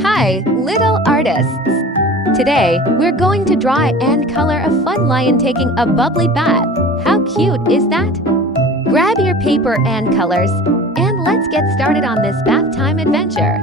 Hi, little artists! Today, we're going to draw and color a fun lion taking a bubbly bath. How cute is that? Grab your paper and colors, and let's get started on this bath time adventure.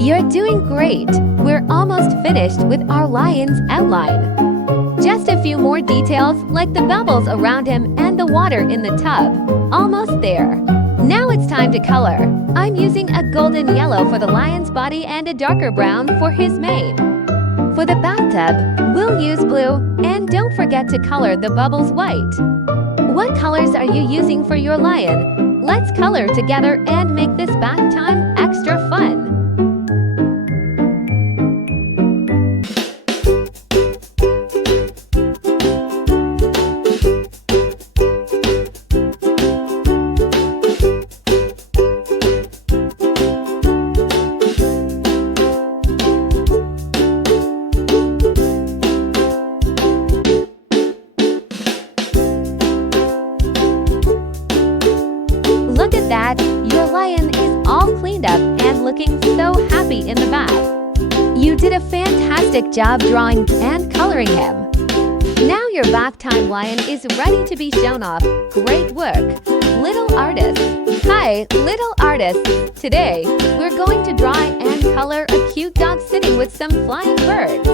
You're doing great! We're almost finished with our lion's outline. Just a few more details like the bubbles around him and the water in the tub. Almost there. Now it's time to color. I'm using a golden yellow for the lion's body and a darker brown for his mane. For the bathtub, we'll use blue, and don't forget to color the bubbles white. What colors are you using for your lion? Let's color together and make this bath time extra fun. Look at that! Your lion is all cleaned up and looking so happy in the bath. You did a fantastic job drawing and coloring him. Now your bath time lion is ready to be shown off. Great work, little artists! Hi, little artists! Today, we're going to draw and color a cute dog sitting with some flying birds.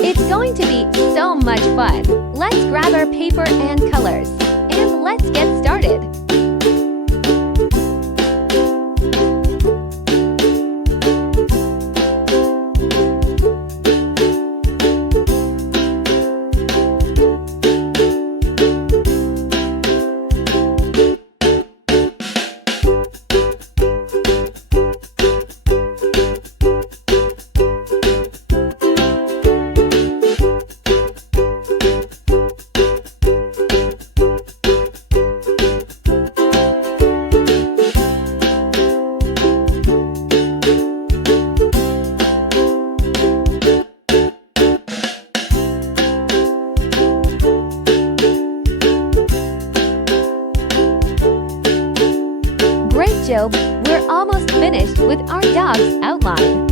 It's going to be so much fun. Let's grab our paper and colors, and let's get started. Great job! We're almost finished with our dog's outline.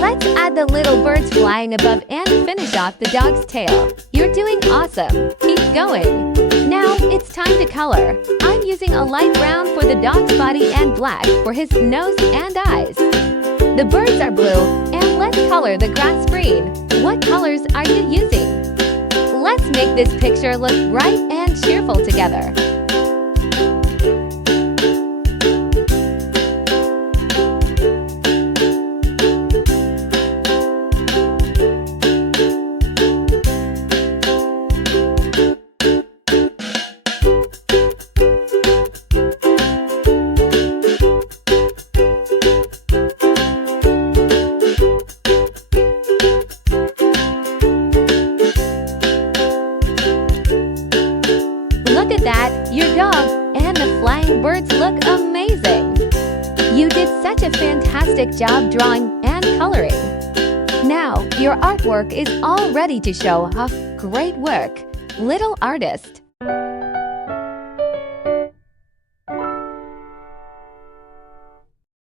Let's add the little birds flying above and finish off the dog's tail. You're doing awesome! Keep going! Now it's time to color. I'm using a light brown for the dog's body and black for his nose and eyes. The birds are blue, and let's color the grass green. What colors are you using? Let's make this picture look bright and cheerful together. Look at that! Your dog and the flying birds look amazing! You did such a fantastic job drawing and coloring. Now, your artwork is all ready to show off. Great work, little artist!